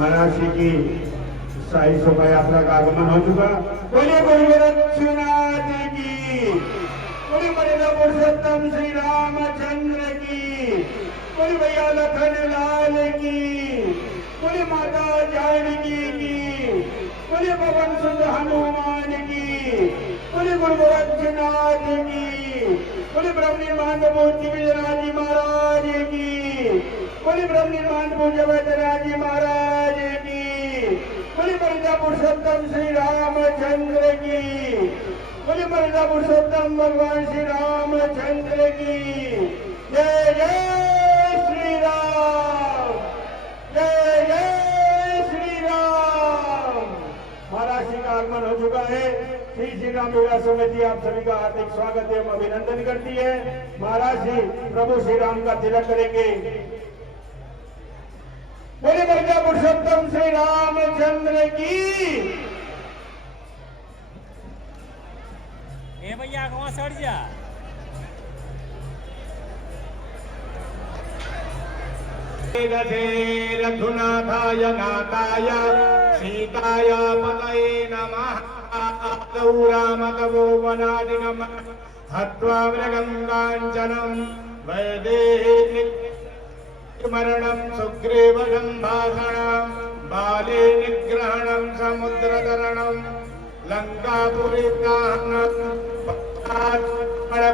महाराष्ट्र की शाही शोभा यात्रा का आगमन हो चुका। बोलिए गोरक्षनाथ की, बोलिए मर्यादा पुरुषोत्तम श्री रामचंद्र की, बोलिए भैया लखन लाल की, बोलिए माता जानकी की, बोलिए पवन सुत हनुमान की, बोलिए गुरु गोरक्षनाथ की, बोलिए ब्रह्म निर्माण मूर्ति विजयराजी महाराज की, बोलिए ब्रह्म निर्माण पूज्य वैद्यराजी महाराज की, बोलिए मर्यादा पुरुषोत्तम श्री रामचंद्र की, बोलिए मर्यादा पुरुषोत्तम भगवान श्री रामचंद्र की। जय जय श्री राम, जय जय श्री राम। महाराज जी का आगमन हो चुका है। श्री राम विवाह समिति आप सभी का हार्दिक स्वागत एवं अभिनंदन करती है। महाराज जी प्रभु श्री राम का तिलक करेंगे। बोले मर्यादा पुरुषोत्तम श्री रामचंद्र की। ए भैया वहां सड़ जा। रघुनाथाय नाथाय सीताय पतये नमः। रामतवो वनादिगम हत्वा मृगं काञ्चनं वैदेही मरणं सुग्रीवं भाषणं बाले निग्रहणं समुद्रतरणं लंकापुरीदाहनं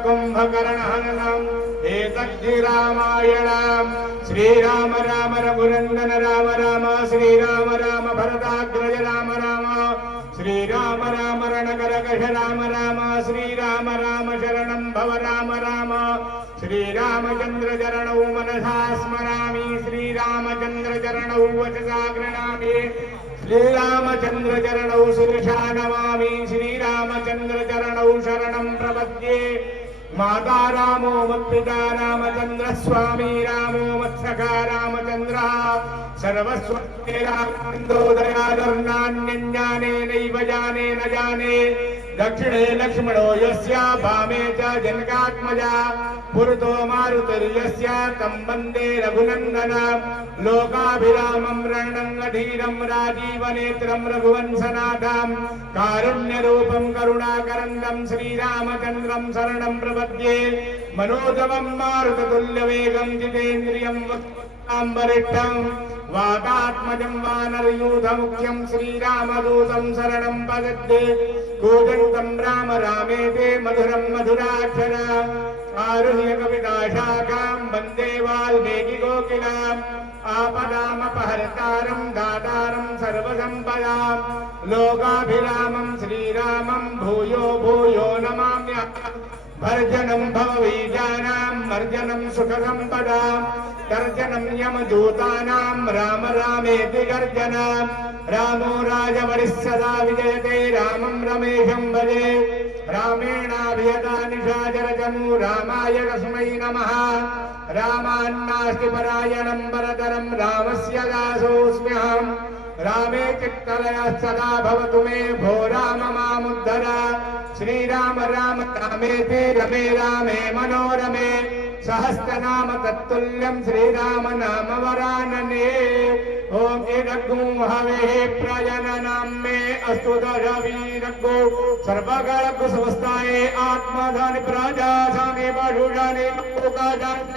कुंभकर्णहननम् एतद्धि रामायणं श्रीराम राम रघुनंदन राम राम श्रीराम राम भरताग्रज राम राम श्रीराम राम रणकरकश राम राम श्रीराम राम शरणं भव राम राम श्रीरामचंद्र चरणौ मनसा स्मरामि श्रीरामचंद्र चरणौ वचसा गृह्णामि श्रीरामचंद्र चरणौ शिरसा नमामि श्रीरामचंद्र चरणौ शरणं प्रपद्ये। माता रामो मत्पिता रामचंद्र स्वामी रामो मत्सखा रामचंद्र सर्वस्व रामचंद्रो दयाधर्नान्यज्ञाने नैव जाने न जाने दक्षिणे लक्ष्मणो यस्य वामे च जनकात्मजा पुरतो मारुतिर्यस्य तं वन्दे रघुनन्दनं लोकाभिरामं रणरङ्गधीरं राजीवनेत्रं रघुवंशनाथं कारुण्यरूपं करुणाकरन्दं श्रीरामचन्द्रं शरणं प्रपद्ये। मनोजवं मारुततुल्यवेगं जितेन्द्रियं वरिष्ठं वातात्मजं वानरयूथमुख्यं श्रीरामदूतं शरणं प्रपद्ये। कूजन्तं राम रामेति मधुरं मधुराक्षरम् आरुह्य कविताशाखां वन्दे वाल्मीकिकोकिलाम् आपदामपहर्तारं दातारं सर्वसम्पदां लोकाभिरामं श्रीरामं भूयो भूयो नमाम्यहम्। भर्जनं भवबीजानां मर्जनं सुखसम्पदां गर्जनं यमदूतानां राम रामेति गर्जनं रामो राजवरिः सदा विजयते रामं रमेशं भजे। रामेणाभियता निशाचरजमु रामाय तस्मै नमः। रामान्नास्ति परायणं वरदरं रामस्य दासोऽस्म्यहम्। रामे चित्तलयः सदा भवतु मे भो राम मामुद्धर। श्रीराम राम रामेति रमे रामे मनोरमे सहस्रनाम तत्तुल्यं श्रीराम नाम वरानने। ओम एरग्गु हवेः प्रजननं मे अस्तु दशवीरग्गु सर्वकालग्गु समस्ताये आत्मधानि प्रजासानि पशुजानि लोकाजानि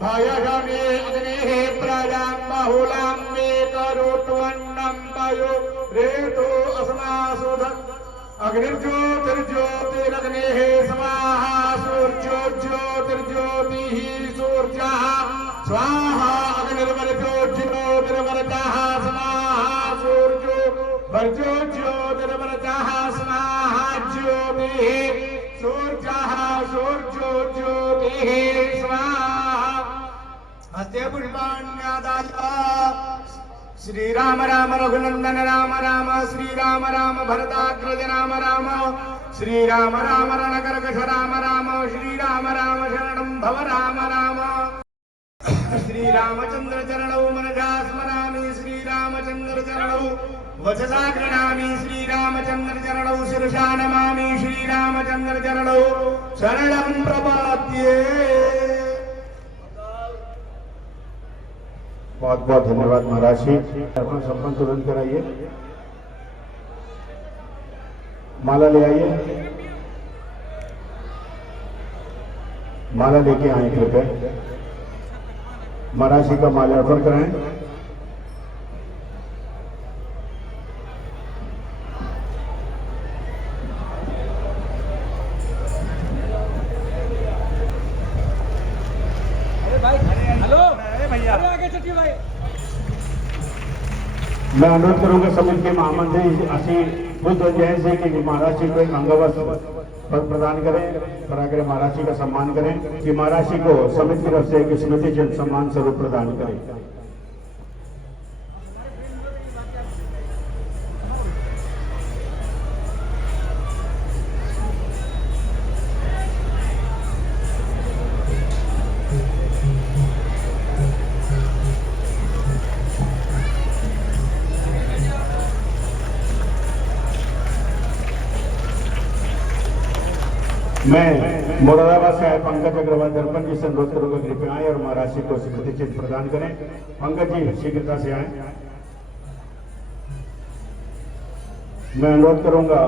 भायजानि अग्नेः प्रजां बहुलां मे करोत्वन्नं वायो रेतो अस्मासु अग्निर्ज्योतिर्ज्योतिरग्नेः स्वाहा सूर्योज्योतिर्ज्योतिः सूर्यः स्वाहा अग्निर्वर्ज्योतिर्वर्चः स्वाहा सूर्यो वर्ज्योतिर्वर्चः स्वाहा ज्योतिः सूर्यः सूर्योज्योतिः स्वाहा। हस्ते पुष्पाण्यादाय श्रीराम राम रघुनंदन राम राम श्रीराम राम भरताग्रज राम राम श्रीराम राम रणकरकश राम राम श्रीराम राम शरणं भव राम राम। श्रीरामचंद्र चरणौ मनसा स्मरामि श्रीरामचंद्र चरणौ वचसा गृह्णामि श्रीरामचंद्र चरणौ शिरसा नमामि श्रीरामचंद्र चरणौ शरणं प्रपद्ये। बहुत बहुत धन्यवाद महाराज जी। अपना संपन्न तुरंत कराइए, माला ले आइए, माला लेके आए कृपया। महाराज जी का माल्यार्पण कराएं। मैं अनुरोध करूंगा समिति के महामंत्री असी बुद्ध जैन से कि महाराज जी को एक अंगवस्त्र प्रदान करें, पराक्रम महाराज जी का सम्मान करें, कि महाराज जी को समिति की तरफ से एक स्मृति चिन्ह सम्मान स्वरूप प्रदान करें। मैं मुरादाबाद से आए पंकज अग्रवाल दर्पण जी से अनुरोध करूंगा कृपया आए और महाराज जी को स्मृति चिन्ह प्रदान करें। पंकज जी शीघ्रता से आए। मैं अनुरोध करूंगा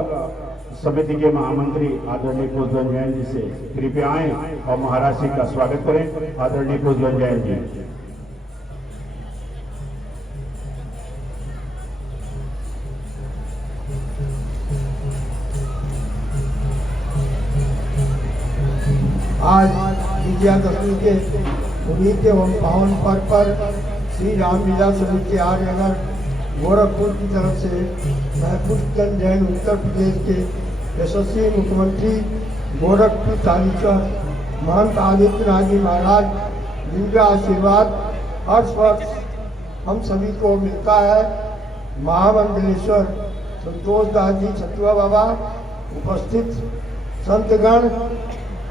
समिति के महामंत्री आदरणीय पुष्पन जैन जी से कृपया आए और महाराज जी का स्वागत करें। आदरणीय पुष्पन जैन जी। आज विजयादशमी के पुनीत एवं पावन पर्व पर श्री रामलीला समिति आर्यनगर गोरखपुर की तरफ से मैं पुष्पचंद जैन उत्तर प्रदेश के यशस्वी मुख्यमंत्री गोरखपुर तालीश्वर महंत आदित्यनाथ जी महाराज, जिनका आशीर्वाद हर वर्ष हम सभी को मिलता है, महामंडलेश्वर संतोष दास जी छतुआ बाबा, उपस्थित संतगण,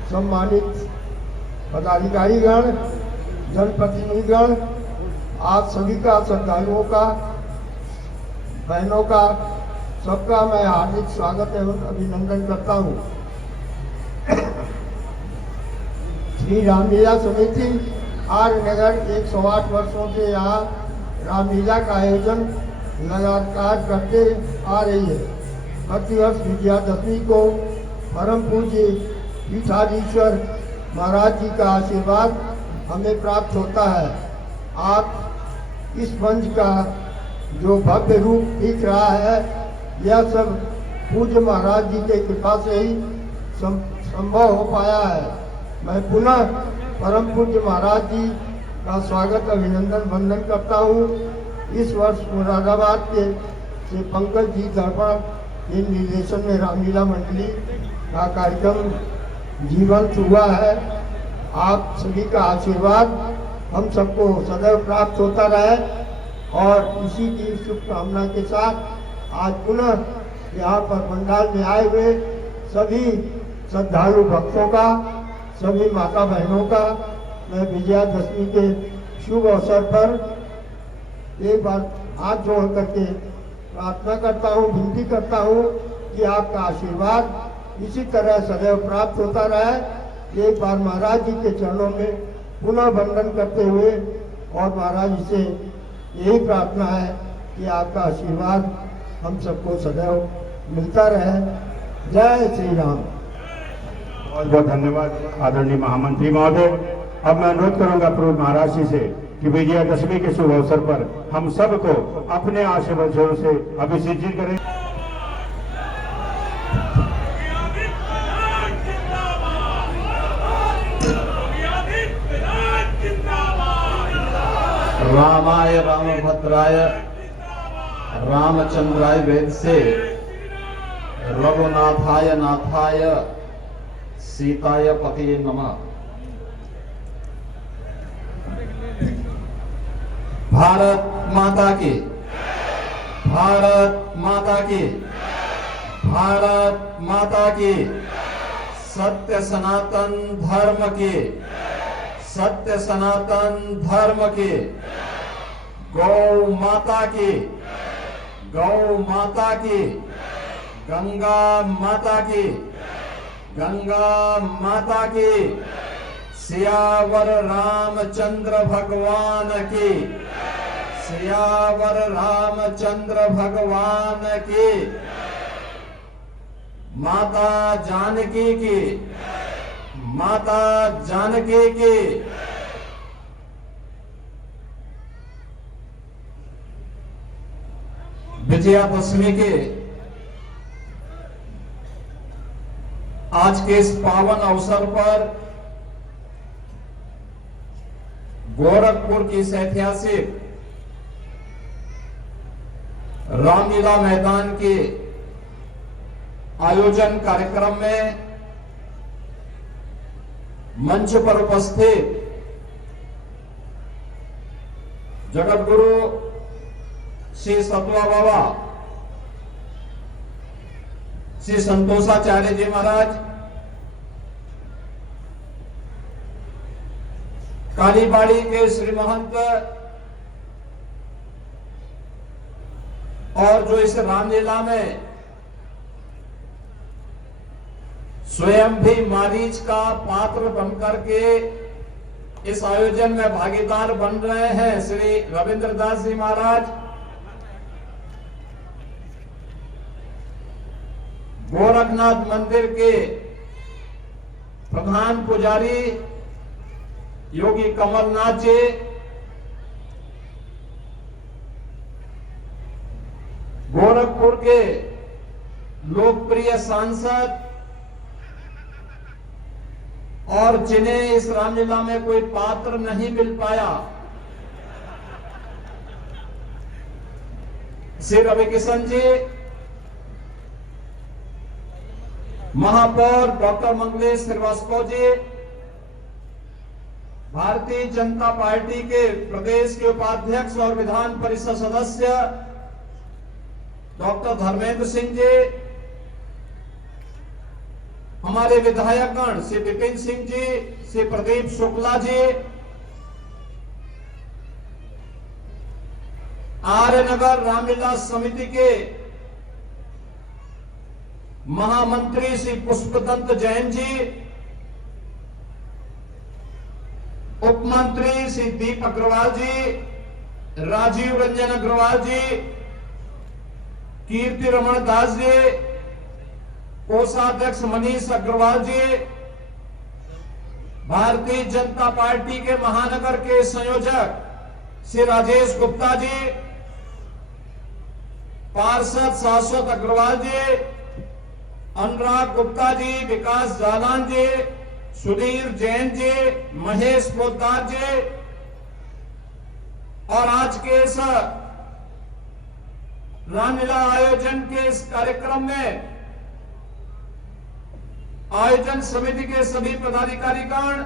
सम्मानित पदाधिकारीगण, जनप्रतिनिधिगण, आप सभी का, श्रद्धालुओं का, बहनों का, सबका मैं हार्दिक स्वागत एवं अभिनंदन करता हूँ। श्री रामलीला समिति आर्यनगर 108 वर्षों से यहाँ रामलीला का आयोजन लगातार करते आ रही है। प्रतिवर्ष विजयादशमी को परम पूज्य पीठाधीश्वर महाराज जी का आशीर्वाद हमें प्राप्त होता है। आप इस मंच का जो भव्य रूप दिख रहा है, यह सब पूज्य महाराज जी के कृपा से ही संभव हो पाया है। मैं पुनः परम पूज्य महाराज जी का स्वागत, अभिनंदन, वंदन करता हूँ। इस वर्ष मुरादाबाद के से पंकज जी दर्पण के निर्देशन में रामलीला मंडली का कार्यक्रम जीवंत हुआ है। आप सभी का आशीर्वाद हम सबको सदैव प्राप्त होता रहे और इसी की शुभकामना के साथ आज पुनः यहाँ पर पंडाल में आए हुए सभी श्रद्धालु भक्तों का, सभी माता बहनों का मैं विजयादशमी के शुभ अवसर पर एक बार हाथ जोड़ करके प्रार्थना करता हूँ, विनती करता हूँ कि आपका आशीर्वाद इसी तरह सदैव प्राप्त होता रहे। एक बार महाराज जी के चरणों में पुनः वंदन करते हुए और महाराज जी से यही प्रार्थना है कि आपका आशीर्वाद हम सबको सदैव मिलता रहे। जय श्री राम। बहुत बहुत धन्यवाद आदरणीय महामंत्री महोदय। अब मैं अनुरोध करूंगा प्रभु महाराज जी से कि विजयादशमी के शुभ अवसर पर हम सबको अपने आशीर्वादों से अभिषेचित करें। रामाय रामभद्राय रामचंद्राय वेद से रघुनाथाय नाथाय सीताय पते नमः। भारत माता की, भारत माता की, भारत माता की, सत्य सनातन धर्म की, सत्य सनातन धर्म की, गौ माता की, गौ माता की, गंगा माता की, गंगा माता की, सियावर रामचंद्र भगवान की। सियावर रामचंद्र भगवान की, माता जानकी की, माता जानकी की। विजयादशमी के आज के इस पावन अवसर पर गोरखपुर की इस ऐतिहासिक रामलीला मैदान के आयोजन कार्यक्रम में मंच पर उपस्थित जगत गुरु श्री सतवा बाबा श्री संतोषाचार्य जी महाराज, कालीबाड़ी के श्री महंत और जो इस रामलीला में स्वयं भी मारीच का पात्र बनकर के इस आयोजन में भागीदार बन रहे हैं श्री रविंद्र दास जी महाराज, गोरखनाथ मंदिर के प्रधान पुजारी योगी कमलनाथ जी, गोरखपुर के लोकप्रिय सांसद और जिन्हें इस रामलीला में कोई पात्र नहीं मिल पाया, श्री रवि किशन जी, महापौर डॉक्टर मंगलेश श्रीवास्तव जी, भारतीय जनता पार्टी के प्रदेश के उपाध्यक्ष और विधान परिषद सदस्य डॉक्टर धर्मेंद्र सिंह जी, हमारे विधायकगण श्री विपिन सिंह जी, श्री प्रदीप शुक्ला जी, आर्यनगर रामलीला समिति के महामंत्री श्री पुष्पदंत जैन जी, उपमंत्री श्री दीप अग्रवाल जी, राजीव रंजन अग्रवाल जी, कीर्ति रमन दास जी, कोषाध्यक्ष मनीष अग्रवाल जी, भारतीय जनता पार्टी के महानगर के संयोजक श्री राजेश गुप्ता जी, पार्षद शाश्वत अग्रवाल जी, अनुराग गुप्ता जी, विकास जालान जी, सुधीर जैन जी, महेश पोद्दार जी, और आज के इस रामलीला आयोजन के इस कार्यक्रम में आयोजन समिति के सभी पदाधिकारीगण,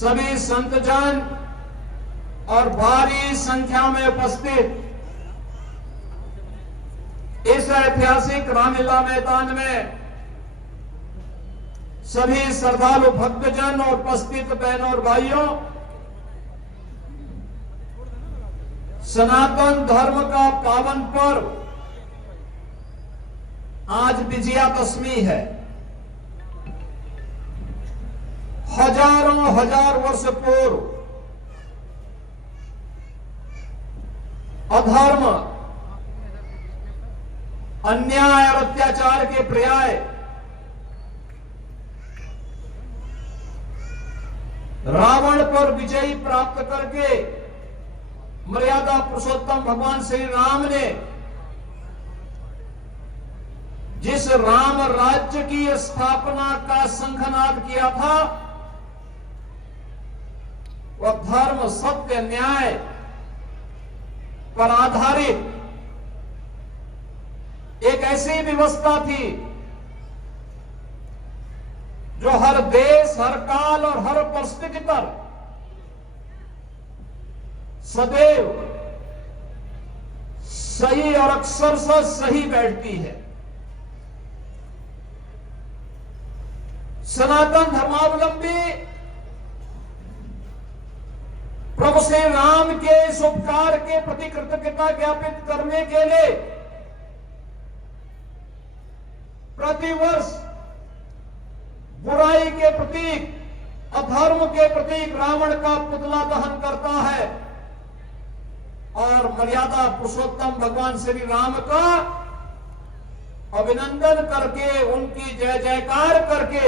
सभी संतजन और भारी संख्या में उपस्थित इस ऐतिहासिक रामलीला मैदान में सभी श्रद्धालु भक्तजन और उपस्थित बहनों और भाइयों, सनातन धर्म का पावन पर्व आज विजयादशमी है। हजारों हजार वर्ष पूर्व अधर्म, अन्याय और अत्याचार के पर्याय रावण पर विजय प्राप्त करके मर्यादा पुरुषोत्तम भगवान श्री राम ने जिस राम राज्य की स्थापना का शंखनाद किया था, वह धर्म, सत्य, न्याय पर आधारित एक ऐसी व्यवस्था थी जो हर देश, हर काल और हर परिस्थिति पर सदैव सही और अक्षरशः सही बैठती है। सनातन धर्मावलंबी प्रभु श्री राम के इस उपकार के प्रति कृतज्ञता ज्ञापित करने के लिए प्रतिवर्ष बुराई के प्रतीक, अधर्म के प्रतीक रावण का पुतला दहन करता है। मर्यादा पुरुषोत्तम भगवान श्री राम का अभिनंदन करके, उनकी जय जयकार करके,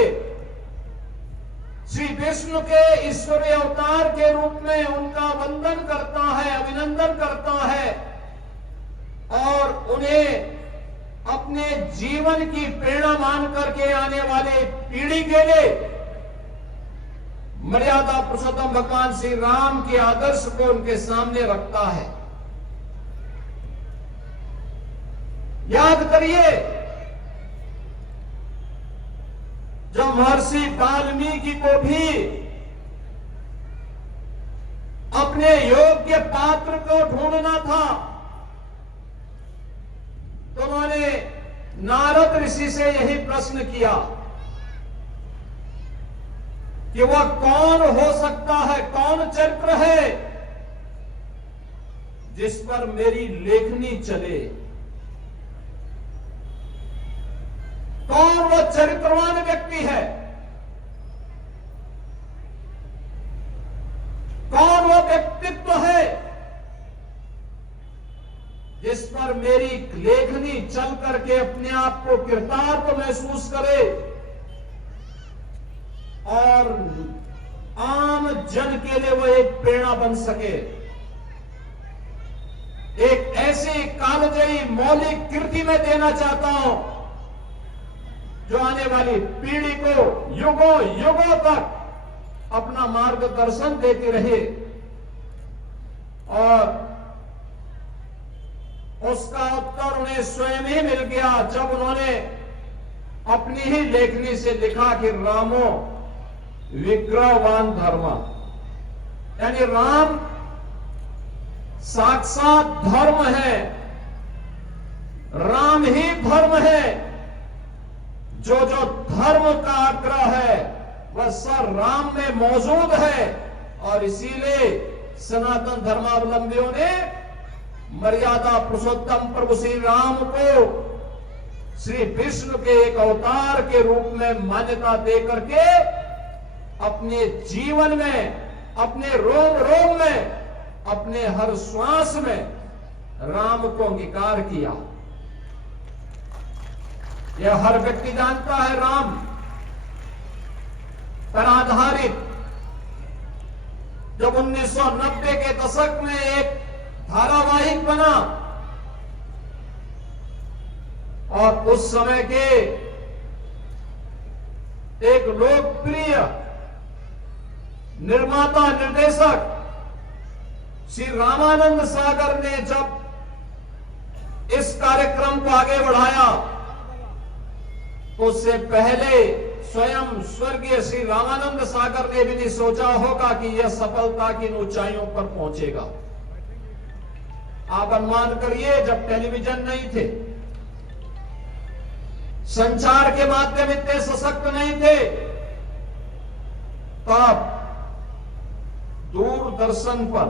श्री विष्णु के ईश्वरीय अवतार के रूप में उनका वंदन करता है, अभिनंदन करता है और उन्हें अपने जीवन की प्रेरणा मान करके आने वाले पीढ़ी के लिए मर्यादा पुरुषोत्तम भगवान श्री राम के आदर्श को उनके सामने रखता है। याद करिए, जब महर्षि वाल्मीकि को भी अपने योग्य पात्र को ढूंढना था तो उन्होंने नारद ऋषि से यही प्रश्न किया कि वह कौन हो सकता है, कौन चरित्र है जिस पर मेरी लेखनी चले, कौन वह चरित्रवान व्यक्ति है, कौन वह व्यक्तित्व है जिस पर मेरी लेखनी चल करके अपने आप को कृतार्थ महसूस करे और आम जन के लिए वह एक प्रेरणा बन सके, एक ऐसी कालजयी मौलिक कृति में देना चाहता हूं जो आने वाली पीढ़ी को युगों युगों तक अपना मार्गदर्शन देती रहे। और उसका उत्तर उन्हें स्वयं ही मिल गया जब उन्होंने अपनी ही लेखनी से लिखा कि रामो विग्रहवान धर्म, यानी राम साक्षात धर्म है, राम ही धर्म है, जो जो धर्म का आग्रह है वह सब राम में मौजूद है। और इसीलिए सनातन धर्मावलंबियों ने मर्यादा पुरुषोत्तम प्रभु श्री राम को श्री विष्णु के एक अवतार के रूप में मान्यता दे करके अपने जीवन में, अपने रोम रोम में, अपने हर श्वास में राम को अंगीकार किया। यह हर व्यक्ति जानता है, राम पर आधारित जब 1990 के दशक में एक धारावाहिक बना और उस समय के एक लोकप्रिय निर्माता निर्देशक श्री रामानंद सागर ने जब इस कार्यक्रम को आगे बढ़ाया तो उससे पहले स्वयं स्वर्गीय श्री रामानंद सागर ने भी नहीं सोचा होगा कि यह सफलता की ऊंचाइयों पर पहुंचेगा। आप अनुमान करिए, जब टेलीविजन नहीं थे, संचार के माध्यम इतने सशक्त नहीं थे, तब दूरदर्शन पर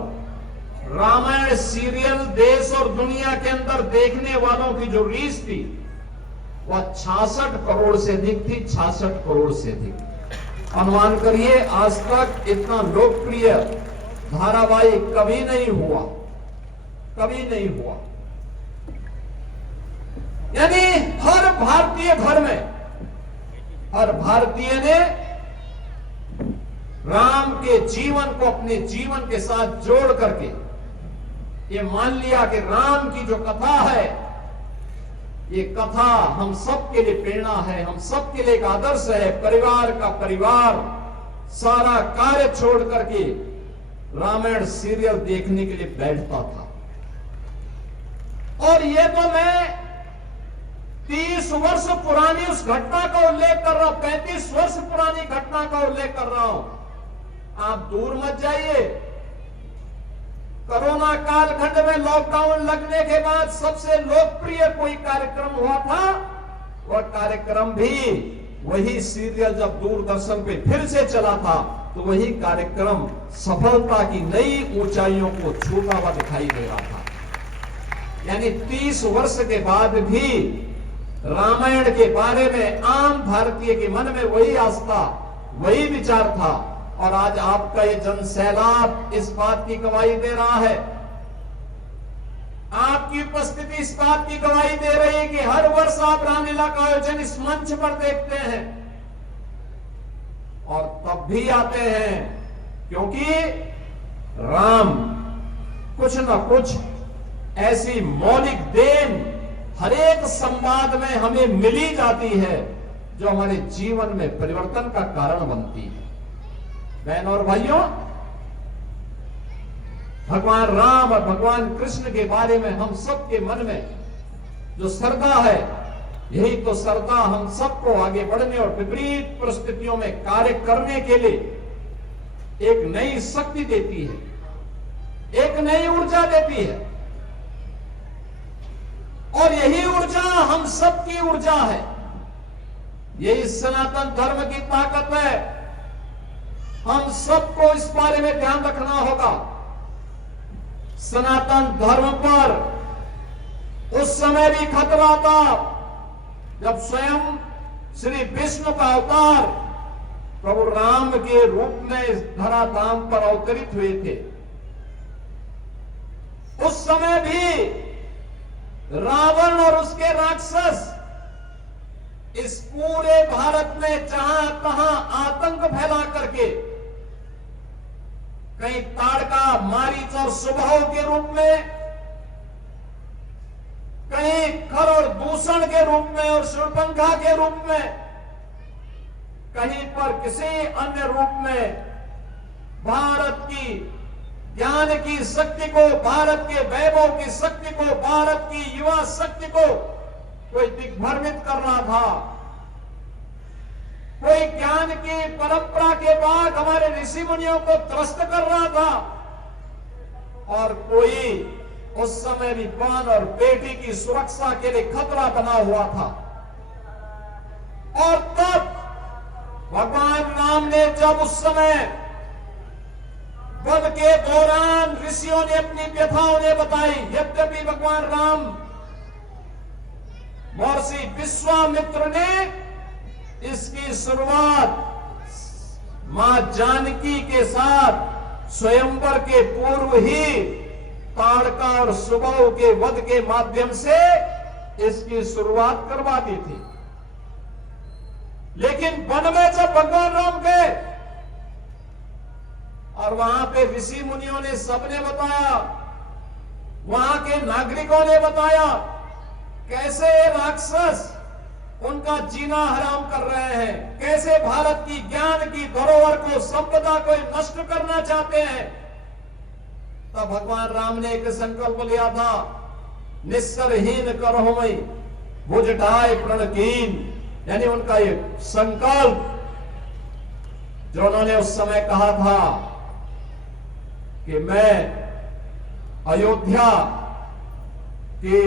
रामायण सीरियल देश और दुनिया के अंदर देखने वालों की जो रीच थी वह 66 करोड़ से अधिक थी। 66 करोड़ से अधिक। अनुमान करिए, आज तक इतना लोकप्रिय धारावाहिक कभी नहीं हुआ, कभी नहीं हुआ। यानी हर भारतीय घर में हर भारतीय ने राम के जीवन को अपने जीवन के साथ जोड़ करके ये मान लिया कि राम की जो कथा है, ये कथा हम सब के लिए प्रेरणा है, हम सब के लिए एक आदर्श है। परिवार का परिवार सारा कार्य छोड़ करके रामायण सीरियल देखने के लिए बैठता था। और ये तो मैं 30 वर्ष पुरानी उस घटना का उल्लेख कर रहा हूं, 35 वर्ष पुरानी घटना का उल्लेख कर रहा हूं। आप दूर मत जाइए। कोरोना कालखंड में लॉकडाउन लगने के बाद सबसे लोकप्रिय कोई कार्यक्रम हुआ था, वह कार्यक्रम भी वही सीरियल जब दूरदर्शन पे फिर से चला था तो वही कार्यक्रम सफलता की नई ऊंचाइयों को छूता हुआ दिखाई दे रहा था। यानी 30 वर्ष के बाद भी रामायण के बारे में आम भारतीय के मन में वही आस्था, वही विचार था। और आज आपका ये जनसैलाब इस बात की गवाही दे रहा है आपकी उपस्थिति इस बात की गवाही दे रही है कि हर वर्ष आप रामलीला का आयोजन इस मंच पर देखते हैं और तब भी आते हैं क्योंकि राम कुछ न कुछ ऐसी मौलिक देन हर एक संवाद में हमें मिली जाती है जो हमारे जीवन में परिवर्तन का कारण बनती है। बहन और भाइयों, भगवान राम और भगवान कृष्ण के बारे में हम सबके मन में जो श्रद्धा है, यही तो श्रद्धा हम सबको आगे बढ़ने और विपरीत परिस्थितियों में कार्य करने के लिए एक नई शक्ति देती है, एक नई ऊर्जा देती है। और यही ऊर्जा हम सबकी ऊर्जा है, यही सनातन धर्म की ताकत है। हम सबको इस बारे में ध्यान रखना होगा। सनातन धर्म पर उस समय भी खतरा था जब स्वयं श्री विष्णु का अवतार प्रभु राम के रूप में इस धराधाम पर अवतरित हुए थे। उस समय भी रावण और उसके राक्षस इस पूरे भारत में जहां तहां आतंक फैला करके कहीं ताड़का, मारीच और सुबह के रूप में, कहीं खर और दूषण के रूप में और शूर्पणखा के रूप में, कहीं पर किसी अन्य रूप में भारत की ज्ञान की शक्ति को, भारत के वैभव की शक्ति को, भारत की युवा शक्ति को कोई दिग्भ्रमित कर रहा था। कोई ज्ञान की परंपरा के बाद हमारे ऋषि मुनियों को त्रस्त कर रहा था और कोई उस समय भी बहन और बेटी की सुरक्षा के लिए खतरा बना हुआ था। और तब भगवान राम ने जब उस समय वन के दौरान ऋषियों ने अपनी व्यथाओं ने बताई, यद्यपि भगवान राम महर्षि विश्वामित्र ने इसकी शुरुआत मां जानकी के साथ स्वयंवर के पूर्व ही ताड़का और सुबह के वध के माध्यम से इसकी शुरुआत करवा दी थी। लेकिन वन में जब भगवान राम गए और वहां पे ऋषि मुनियों ने सबने बताया, वहां के नागरिकों ने बताया कैसे राक्षस उनका जीना हराम कर रहे हैं, कैसे भारत की ज्ञान की धरोहर को, संपदा को नष्ट करना चाहते हैं। तब भगवान राम ने एक संकल्प लिया था, निस्सरहीन करहु मई भुज ढाय प्रणकीन, यानी उनका ये संकल्प जो उन्होंने उस समय कहा था कि मैं अयोध्या के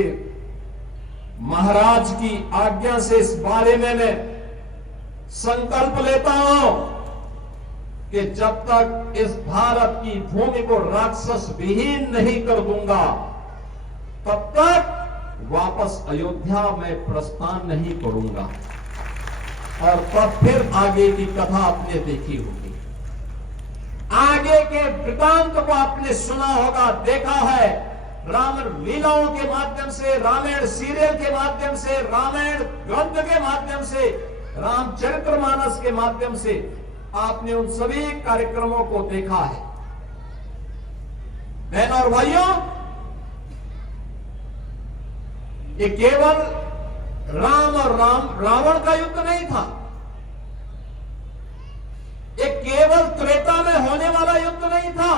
महाराज की आज्ञा से इस बारे में मैं संकल्प लेता हूं कि जब तक इस भारत की भूमि को राक्षस विहीन नहीं कर दूंगा, तब तक वापस अयोध्या में प्रस्थान नहीं करूंगा। और तब फिर आगे की कथा आपने देखी होगी, आगे के वृतांत को आपने सुना होगा, देखा है। राम लीलाओं के माध्यम से, रामायण सीरियल के माध्यम से, रामायण ग्रंथ के माध्यम से, रामचरितमानस के माध्यम से आपने उन सभी कार्यक्रमों को देखा है। बहन और भाइयों, ये केवल राम और रावण का युद्ध नहीं था, ये केवल त्रेता में होने वाला युद्ध नहीं था।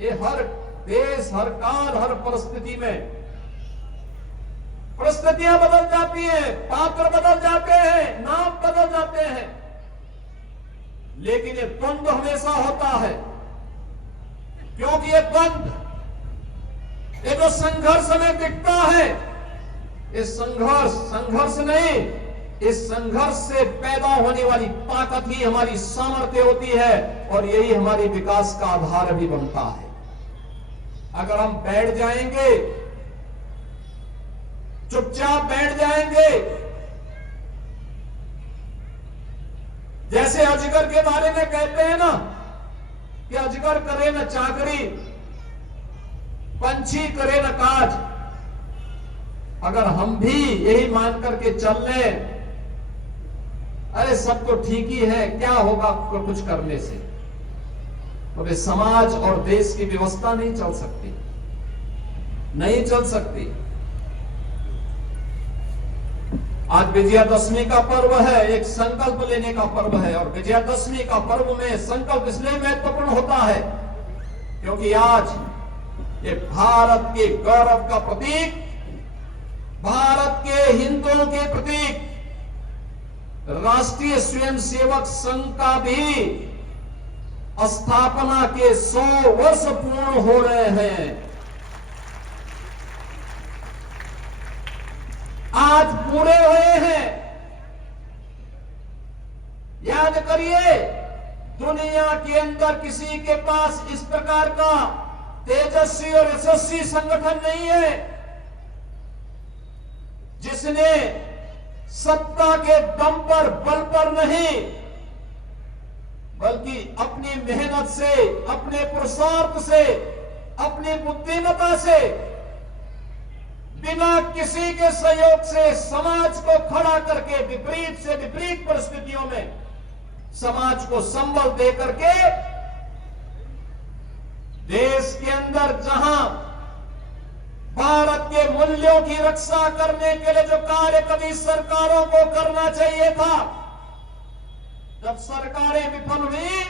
ये हर देश, हर काल, हर परिस्थिति में परिस्थितियां बदल जाती हैं, पात्र बदल जाते हैं, नाम बदल जाते हैं, लेकिन ये द्वंद्व हमेशा होता है। क्योंकि ये द्वंद्व, ये जो संघर्ष में दिखता है, इस संघर्ष नहीं, इस संघर्ष से पैदा होने वाली ताकत ही हमारी सामर्थ्य होती है और यही हमारी विकास का आधार भी बनता है। अगर हम बैठ जाएंगे, चुपचाप बैठ जाएंगे, जैसे अजगर के बारे में कहते हैं ना कि अजगर करे न चाकरी, पंछी करे न काज। अगर हम भी यही मान करके चल लें, अरे सब तो ठीक ही है, क्या होगा कुछ करने से, तो समाज और देश की व्यवस्था नहीं चल सकती, नहीं चल सकती। आज विजयादशमी का पर्व है, एक संकल्प लेने का पर्व है। और विजयादशमी का पर्व में संकल्प इसलिए महत्वपूर्ण होता है क्योंकि आज ये भारत के गौरव का प्रतीक, भारत के हिंदुओं के प्रतीक राष्ट्रीय स्वयंसेवक संघ का भी स्थापना के 100 वर्ष पूर्ण हो रहे हैं। आज पूरे हुए हैं। याद करिए, दुनिया के अंदर किसी के पास इस प्रकार का तेजस्वी और यशस्वी संगठन नहीं है जिसने सत्ता के दम पर, बल पर नहीं, बल्कि अपनी मेहनत से, अपने पुरुषार्थ से, अपनी बुद्धिमत्ता से, बिना किसी के सहयोग से समाज को खड़ा करके विपरीत से विपरीत परिस्थितियों में समाज को संबल दे करके देश के अंदर जहां भारत के मूल्यों की रक्षा करने के लिए जो कार्य कभी सरकारों को करना चाहिए था, जब सरकारें विफल हुई,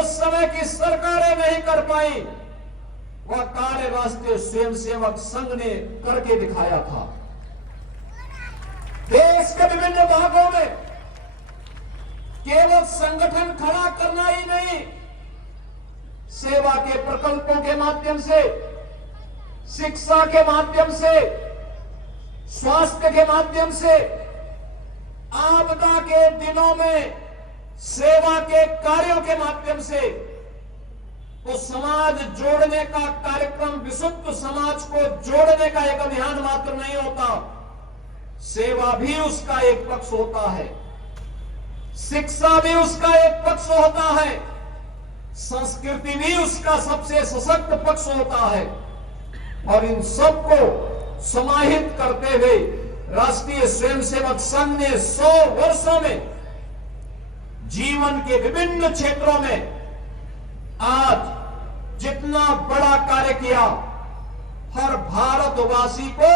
उस समय की सरकारें नहीं कर पाई, वह कार्य राष्ट्रीय स्वयंसेवक संघ ने करके दिखाया था। देश के विभिन्न भागों में केवल संगठन खड़ा करना ही नहीं, सेवा के प्रकल्पों के माध्यम से, शिक्षा के माध्यम से, स्वास्थ्य के माध्यम से, आपदा के दिनों में सेवा के कार्यों के माध्यम से, तो समाज जोड़ने का कार्यक्रम, विशुद्ध समाज को जोड़ने का एक अभियान मात्र नहीं होता, सेवा भी उसका एक पक्ष होता है, शिक्षा भी उसका एक पक्ष होता है, संस्कृति भी उसका सबसे सशक्त पक्ष होता है। और इन सबको समाहित करते हुए राष्ट्रीय स्वयंसेवक संघ ने 100 वर्षों में जीवन के विभिन्न क्षेत्रों में आज जितना बड़ा कार्य किया, हर भारतवासी को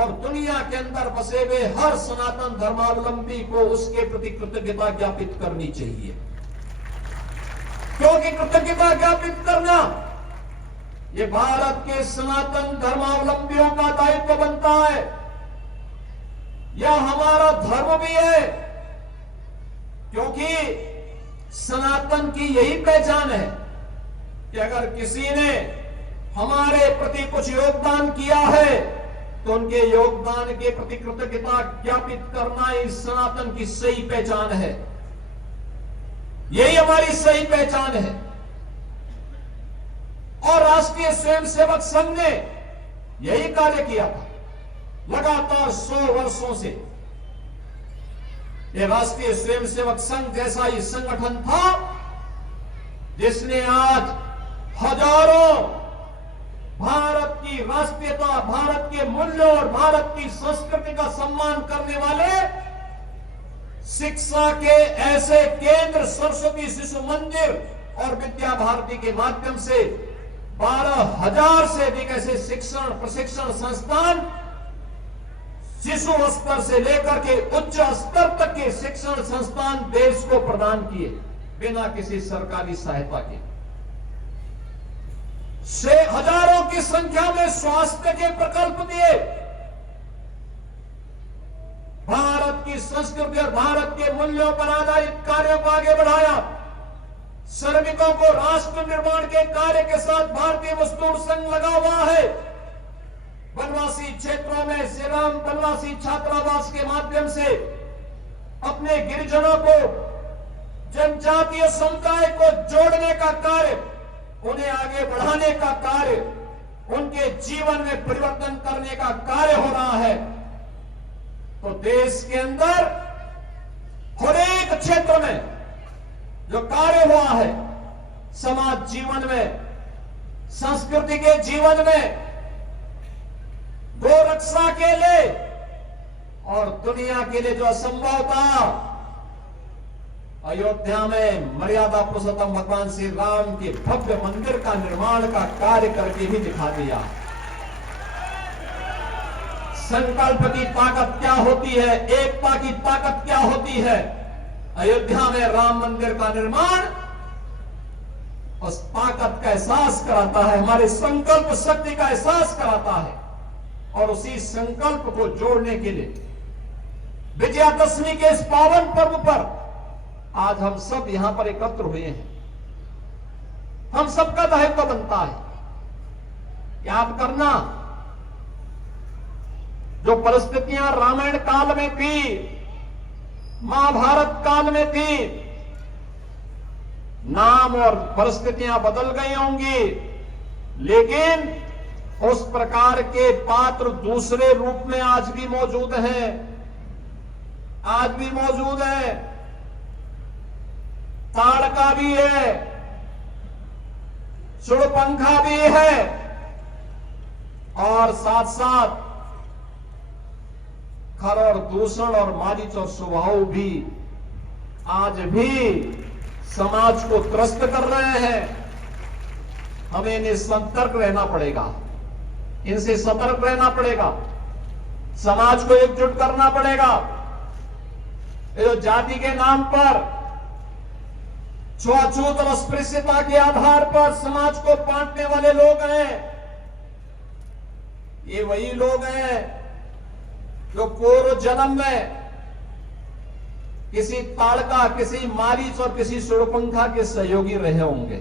और दुनिया के अंदर बसे हुए हर सनातन धर्मावलंबी को उसके प्रति कृतज्ञता ज्ञापित करनी चाहिए। क्योंकि कृतज्ञता ज्ञापित करना ये भारत के सनातन धर्मावलंबियों का दायित्व बनता है, यह हमारा धर्म भी है, क्योंकि सनातन की यही पहचान है कि अगर किसी ने हमारे प्रति कुछ योगदान किया है तो उनके योगदान के प्रति कृतज्ञता ज्ञापित करना ही सनातन की सही पहचान है, यही हमारी सही पहचान है। और राष्ट्रीय स्वयंसेवक संघ ने यही कार्य किया था लगातार 100 वर्षों से। ये राष्ट्रीय स्वयंसेवक संघ जैसा ही संगठन था जिसने आज हजारों भारत की राष्ट्रीयता, भारत के मूल्यों और भारत की संस्कृति का सम्मान करने वाले शिक्षा के ऐसे केंद्र, सरस्वती शिशु मंदिर और विद्या भारती के माध्यम से 12,000 से अधिक ऐसे शिक्षण प्रशिक्षण संस्थान शिशु स्तर से लेकर के उच्च स्तर तक के शिक्षण संस्थान देश को प्रदान किए बिना किसी सरकारी सहायता के। हजारों की संख्या में स्वास्थ्य के प्रकल्प दिए, भारत की संस्कृति और भारत के मूल्यों पर आधारित कार्यों को आगे बढ़ाया। श्रमिकों को राष्ट्र निर्माण के कार्य के साथ भारतीय मजदूर संघ लगा हुआ है। वनवासी क्षेत्रों में श्री राम वनवासी छात्रावास के माध्यम से अपने गिरिजनों को, जनजातीय समुदाय को जोड़ने का कार्य, उन्हें आगे बढ़ाने का कार्य, उनके जीवन में परिवर्तन करने का कार्य हो रहा है। तो देश के अंदर हर एक क्षेत्र में जो कार्य हुआ है, समाज जीवन में संस्कृति के जीवन में गोरक्षा के लिए और दुनिया के लिए जो असंभव था, अयोध्या में मर्यादा पुरुषोत्तम भगवान श्री राम के भव्य मंदिर का निर्माण का कार्य करके ही दिखा दिया। संकल्प की ताकत क्या होती है, एकता की ताकत क्या होती है। अयोध्या में राम मंदिर का निर्माण उस ताकत का एहसास कराता है, हमारे संकल्प शक्ति का एहसास कराता है। और उसी संकल्प को जोड़ने के लिए विजयादशमी के इस पावन पर्व पर आज हम सब यहां पर एकत्र हुए हैं। हम सबका दायित्व बनता है याद करना, जो परिस्थितियां रामायण काल में थी, महाभारत काल में थी, नाम और परिस्थितियां बदल गई होंगी, लेकिन उस प्रकार के पात्र दूसरे रूप में आज भी मौजूद हैं, आज भी मौजूद है। ताड़का भी है, शूर्पणखा भी है, और साथ साथ खर और दूषण और मारीच और स्वभाव भी आज भी समाज को त्रस्त कर रहे हैं। हमें इन्हें सतर्क रहना पड़ेगा, इनसे सतर्क रहना पड़ेगा, समाज को एकजुट करना पड़ेगा। ये जो जाति के नाम पर, छुआछूत और अस्पृश्यता के आधार पर समाज को बांटने वाले लोग हैं, ये वही लोग हैं जो पूर्व जन्म में किसी ताड़का, किसी मारीच और किसी शूर्पणखा के सहयोगी रहे होंगे।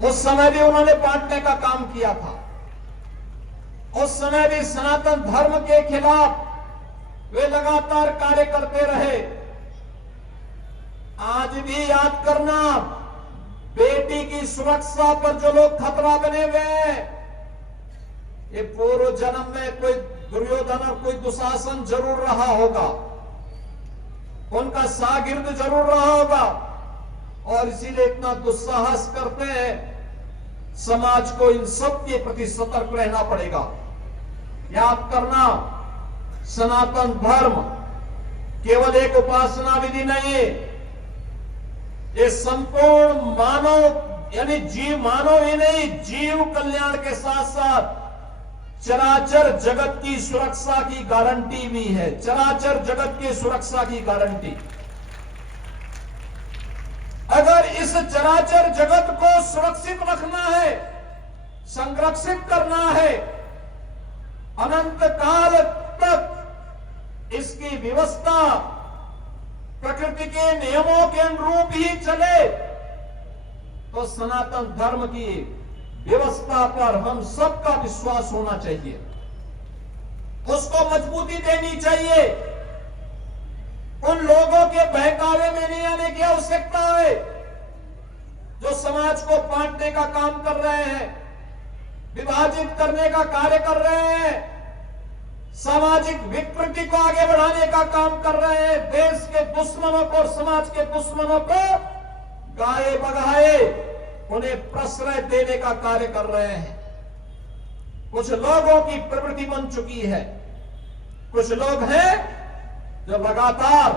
उस समय भी उन्होंने बांटने का काम किया था, उस समय भी सनातन धर्म के खिलाफ वे लगातार कार्य करते रहे। आज भी याद करना, बेटी की सुरक्षा पर जो लोग खतरा बने हुए हैं, ये पूर्व जन्म में कोई दुर्योधन और कोई दुशासन जरूर रहा होगा, उनका शागिर्द जरूर रहा होगा, और इसीलिए इतना दुस्साहस करते हैं। समाज को इन सब के प्रति सतर्क रहना पड़ेगा। याद करना, सनातन धर्म केवल एक उपासना विधि नहीं है, ये संपूर्ण मानव यानी मानव ही नहीं, जीव कल्याण के साथ साथ चराचर जगत की सुरक्षा की गारंटी भी है। चराचर जगत की सुरक्षा की गारंटी। अगर इस चराचर जगत को सुरक्षित रखना है, संरक्षित करना है, अनंत काल तक इसकी व्यवस्था प्रकृति के नियमों के अनुरूप ही चले, तो सनातन धर्म की व्यवस्था पर हम सबका विश्वास होना चाहिए, उसको मजबूती देनी चाहिए। उन लोगों के बहकावे में नहीं आने की आवश्यकता है जो समाज को बांटने का काम कर रहे हैं, विभाजित करने का कार्य कर रहे हैं, सामाजिक विकृति को आगे बढ़ाने का काम कर रहे हैं, देश के दुश्मनों को और समाज के दुश्मनों को गाए बगाए उन्हें प्रश्रय देने का कार्य कर रहे हैं। कुछ लोगों की प्रवृत्ति बन चुकी है, कुछ लोग हैं जो लगातार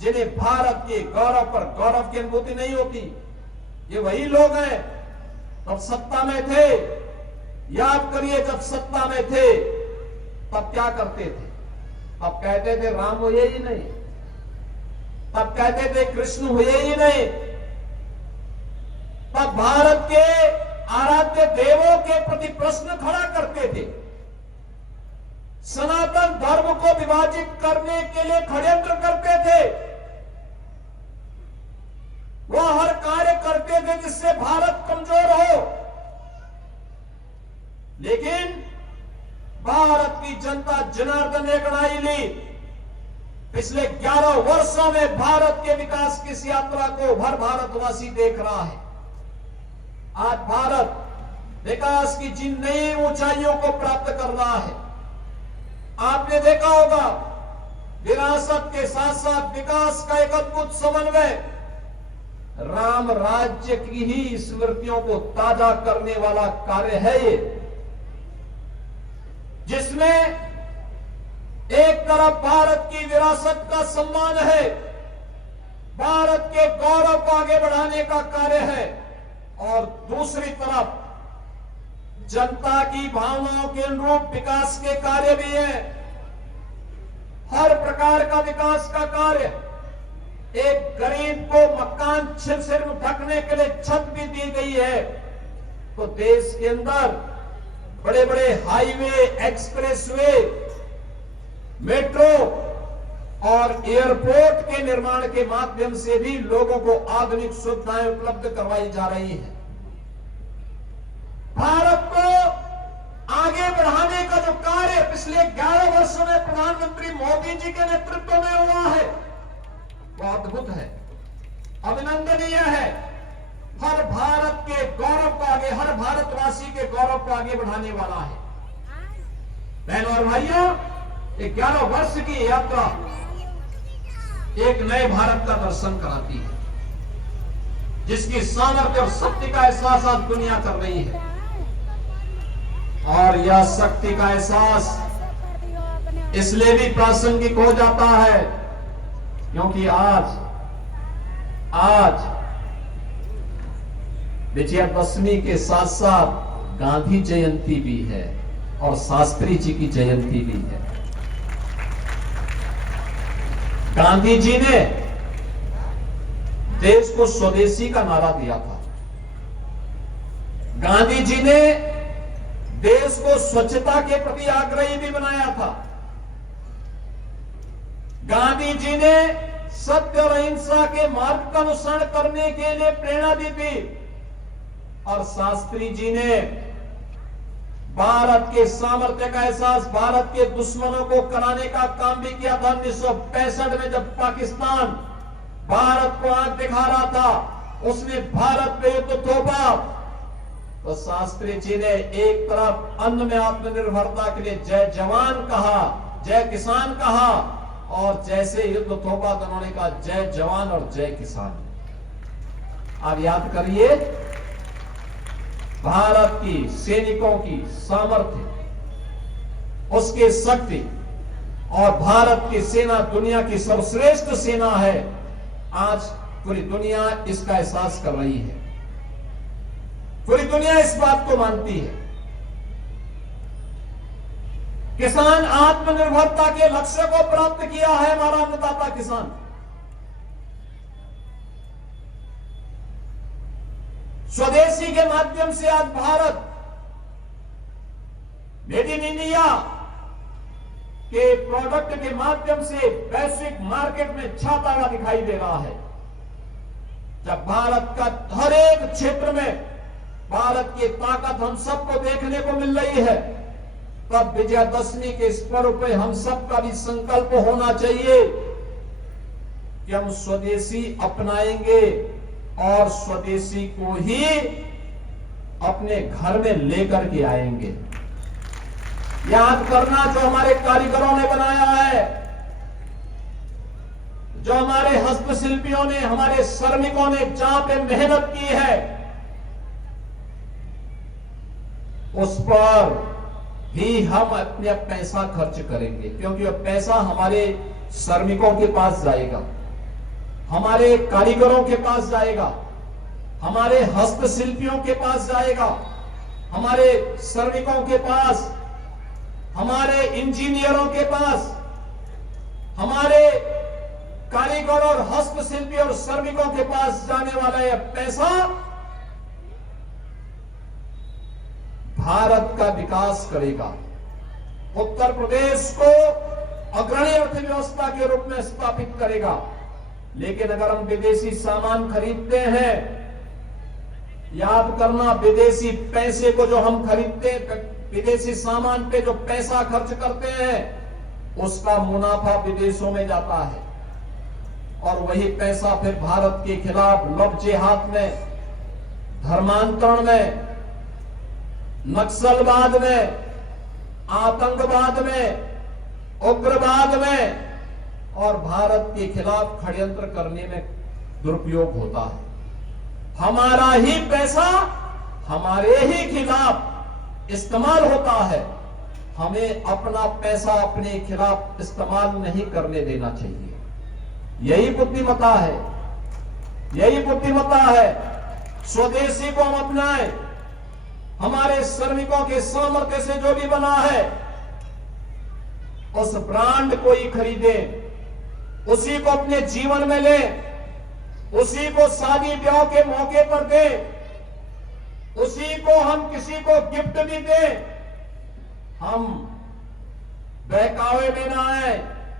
जिन्हें भारत के गौरव पर गौरव की अनुभूति नहीं होती। ये वही लोग हैं तब सत्ता में थे, याद करिए जब सत्ता में थे तब क्या करते थे? तब कहते थे राम हुए ही नहीं, तब कहते थे कृष्ण हुए ही नहीं, तब भारत के आराध्य देवों के प्रति प्रश्न खड़ा करते थे, सनातन धर्म को विभाजित करने के लिए षड्यंत्र करते थे, वह हर कार्य करते थे जिससे भारत कमजोर हो। लेकिन भारत की जनता जनार्दन ने अगड़ाई ली। पिछले 11 वर्षों में भारत के विकास की इस यात्रा को हर भारतवासी देख रहा है। आज भारत विकास की जिन नई ऊंचाइयों को प्राप्त कर रहा है, आपने देखा होगा विरासत के साथ साथ विकास का एक अद्भुत समन्वय राम राज्य की ही स्मृतियों को ताजा करने वाला कार्य है ये, जिसमें एक तरफ भारत की विरासत का सम्मान है, भारत के गौरव को आगे बढ़ाने का कार्य है, और दूसरी तरफ जनता की भावनाओं के अनुरूप विकास के कार्य भी है। हर प्रकार का विकास का कार्य, एक गरीब को मकान सिर्फ ढकने के लिए छत भी दी गई है, तो देश के अंदर बड़े बड़े हाईवे, एक्सप्रेसवे, मेट्रो और एयरपोर्ट के निर्माण के माध्यम से भी लोगों को आधुनिक सुविधाएं उपलब्ध करवाई जा रही है। भारत को आगे बढ़ाने का जो कार्य पिछले 11 वर्षों में प्रधानमंत्री मोदी जी के नेतृत्व में हुआ है, वो अद्भुत है, अभिनंदनीय है। हर भारत के गौरव को आगे, हर भारतवासी के गौरव को आगे बढ़ाने वाला है। बहनों और भाइयों, 11 वर्ष की यात्रा एक नए भारत का दर्शन कराती है, जिसकी सामर्थ्य और शक्ति का एहसास आज दुनिया कर रही है। और यह शक्ति का एहसास इसलिए भी प्रासंगिक हो जाता है क्योंकि आज विजयादशमी के साथ साथ गांधी जयंती भी है और शास्त्री जी की जयंती भी है। गांधी जी ने देश को स्वदेशी का नारा दिया था। गांधी जी ने देश को स्वच्छता के प्रति आग्रही भी बनाया था। गांधी जी ने सत्य और अहिंसा के मार्ग का अनुसरण करने के लिए प्रेरणा दी थी। और शास्त्री जी ने भारत के सामर्थ्य का एहसास भारत के दुश्मनों को कराने का काम भी किया था। 1965 में जब पाकिस्तान भारत को आंख दिखा रहा था, उसने भारत पे युद्ध थोपा, तो शास्त्री जी ने एक तरफ अन्न में आत्मनिर्भरता के लिए जय जवान कहा, जय किसान कहा, और जैसे युद्ध थोपा तो उन्होंने कहा जय जवान और जय किसान। आप याद करिए, भारत की सैनिकों की सामर्थ्य, उसकी शक्ति, और भारत की सेना दुनिया की सर्वश्रेष्ठ सेना है। आज पूरी दुनिया इसका एहसास कर रही है, पूरी दुनिया इस बात को मानती है। किसान आत्मनिर्भरता के लक्ष्य को प्राप्त किया है, हमारा अन्नदाता किसान। स्वदेशी के माध्यम से आज भारत मेड इन इंडिया के प्रोडक्ट के माध्यम से वैश्विक मार्केट में छाता हुआ दिखाई दे रहा है। जब भारत का हर एक क्षेत्र में भारत की ताकत हम सबको देखने को मिल रही है, तब विजयादशमी के इस पर्व पे हम सबका भी संकल्प होना चाहिए कि हम स्वदेशी अपनाएंगे और स्वदेशी को ही अपने घर में लेकर के आएंगे। याद करना, जो हमारे कारीगरों ने बनाया है, जो हमारे हस्तशिल्पियों ने, हमारे श्रमिकों ने जहां पे मेहनत की है, उस पर भी हम अपने पैसा खर्च करेंगे, क्योंकि वह पैसा हमारे श्रमिकों के पास जाएगा, हमारे कारीगरों के पास जाएगा, हमारे हस्तशिल्पियों के पास जाएगा, हमारे श्रमिकों के पास, हमारे इंजीनियरों के पास, हमारे कारीगर और हस्तशिल्पी और श्रमिकों के पास जाने वाला यह पैसा भारत का विकास करेगा, उत्तर प्रदेश को अग्रणी अर्थव्यवस्था के रूप में स्थापित करेगा। लेकिन अगर हम विदेशी सामान खरीदते हैं, याद करना, विदेशी पैसे को जो हम खरीदते हैं, विदेशी सामान पे जो पैसा खर्च करते हैं, उसका मुनाफा विदेशों में जाता है, और वही पैसा फिर भारत के खिलाफ लव जिहाद में, धर्मांतरण में, नक्सलवाद में, आतंकवाद में, उग्रवाद में और भारत के खिलाफ षड्यंत्र करने में दुरुपयोग होता है। हमारा ही पैसा हमारे ही खिलाफ इस्तेमाल होता है। हमें अपना पैसा अपने खिलाफ इस्तेमाल नहीं करने देना चाहिए। यही बुद्धिमत्ता है, यही बुद्धिमत्ता है। स्वदेशी को हम अपनाएं। हमारे श्रमिकों के सामर्थ्य से जो भी बना है उस ब्रांड को ही खरीदें, उसी को अपने जीवन में लें, उसी को शादी ब्याह के मौके पर दें, उसी को हम किसी को गिफ्ट भी दें। हम बहकावे में न आए,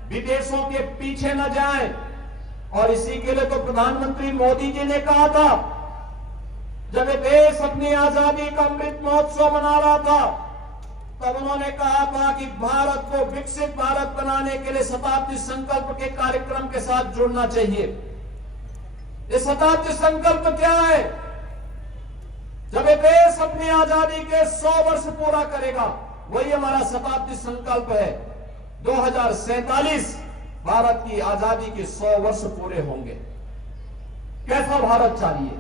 विदेशों के पीछे न जाएं। और इसी के लिए तो प्रधानमंत्री मोदी जी ने कहा था, जब देश अपनी आजादी का अमृत महोत्सव मना रहा था, तब उन्होंने कहा था कि भारत को विकसित भारत बनाने के लिए शताब्दी संकल्प के कार्यक्रम के साथ जुड़ना चाहिए। ये शताब्दी संकल्प क्या है? जब ये देश अपनी आजादी के 100 वर्ष पूरा करेगा, वही हमारा शताब्दी संकल्प है। 2047 भारत की आजादी के 100 वर्ष पूरे होंगे। कैसा भारत चाहिए,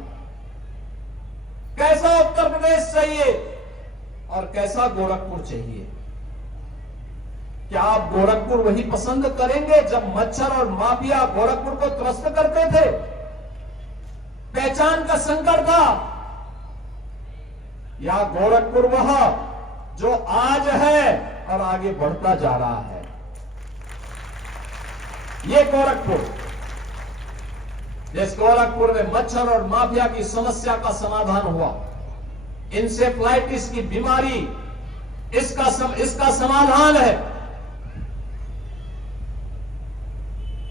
कैसा उत्तर प्रदेश चाहिए और कैसा गोरखपुर चाहिए? क्या आप गोरखपुर वही पसंद करेंगे जब मच्छर और माफिया गोरखपुर को त्रस्त करते थे, पहचान का संकट था? या गोरखपुर वह जो आज है और आगे बढ़ता जा रहा है? ये गोरखपुर, जिस गोरखपुर में मच्छर और माफिया की समस्या का समाधान हुआ, इंसेफ्लाइटिस की बीमारी, इसका समाधान है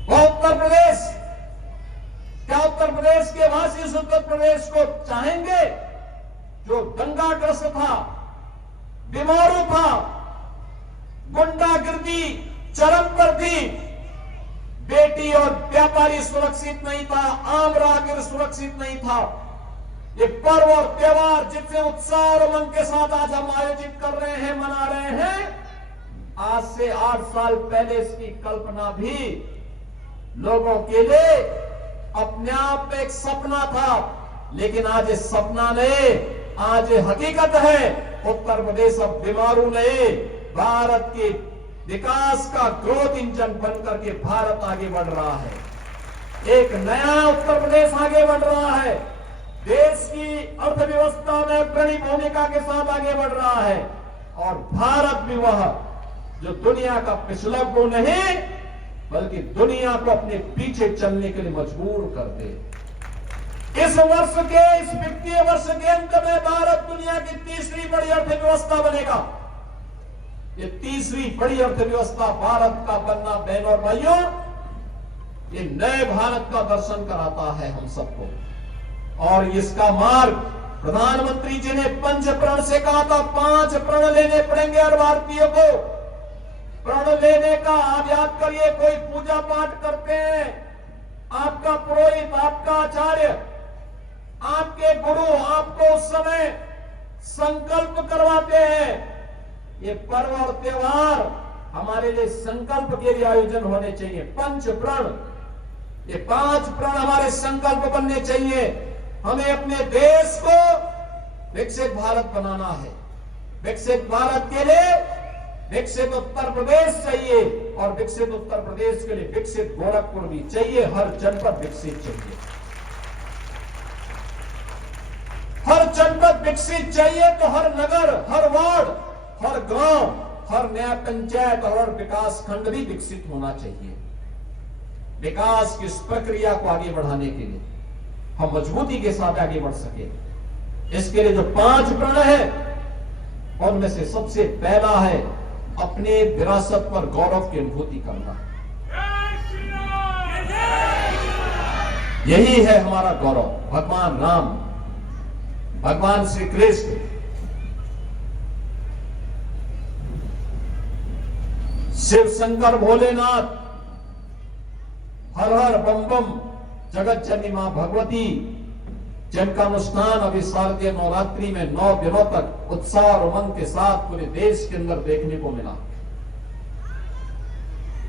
वो उत्तर प्रदेश। क्या उत्तर प्रदेश के वासी इस उत्तर प्रदेश को चाहेंगे जो दंगाग्रस्त था, बीमारू था, गुंडागिर्दी चरम पर थी, बेटी और व्यापारी सुरक्षित नहीं था, आम राहगीर सुरक्षित नहीं था? ये पर्व और त्योहार जितने उत्साह और उमंग के साथ आज हम आयोजित कर रहे हैं, मना रहे हैं, आज से 8 साल पहले इसकी कल्पना भी लोगों के लिए अपने आप में एक सपना था। लेकिन आज ये सपना नहीं, आज ये हकीकत है। उत्तर प्रदेश अब बीमारू नहीं, भारत के विकास का ग्रोथ इंजन बनकर के भारत आगे बढ़ रहा है। एक नया उत्तर प्रदेश आगे बढ़ रहा है, देश की अर्थव्यवस्था में अग्रणी भूमिका के साथ आगे बढ़ रहा है। और भारत भी वह जो दुनिया का पिछला को नहीं, बल्कि दुनिया को अपने पीछे चलने के लिए मजबूर कर दे। इस वर्ष के, इस वित्तीय वर्ष के अंत में भारत दुनिया की तीसरी बड़ी अर्थव्यवस्था बनेगा। ये तीसरी बड़ी अर्थव्यवस्था भारत का बनना, बहन और भाइयों, ये नए भारत का दर्शन कराता है हम सबको। और इसका मार्ग प्रधानमंत्री जी ने 5 प्रण से कहा था। 5 प्रण लेने पड़ेंगे हर भारतीय को। प्रण लेने का आप याद करिए, कोई पूजा पाठ करते हैं, आपका पुरोहित, आपका आचार्य, आपके गुरु आपको उस समय संकल्प करवाते हैं। ये पर्व और त्योहार हमारे लिए संकल्प के लिए आयोजन होने चाहिए। 5 प्रण, ये 5 प्रण हमारे संकल्प बनने चाहिए। हमें अपने देश को विकसित भारत बनाना है। विकसित भारत के लिए विकसित उत्तर प्रदेश चाहिए, और विकसित उत्तर प्रदेश के लिए विकसित गोरखपुर भी चाहिए। हर जनपद विकसित चाहिए, हर जनपद विकसित चाहिए तो हर नगर, हर वार्ड, हर गांव, हर नया पंचायत और हर विकास खंड भी विकसित होना चाहिए। विकास की इस प्रक्रिया को आगे बढ़ाने के लिए हम मजबूती के साथ आगे बढ़ सके, इसके लिए जो 5 प्रण है, उनमें से सबसे पहला है अपने विरासत पर गौरव की अनुभूति करना। यही है हमारा गौरव। भगवान राम, भगवान श्री कृष्ण, शिव शंकर भोलेनाथ, हर हर बम बम, जगत जननी मां भगवती, जिनका अनुष्ठान अभी शारदीय नवरात्रि में 9 दिनों तक उत्साह और उमंग के साथ पूरे देश के अंदर देखने को मिला।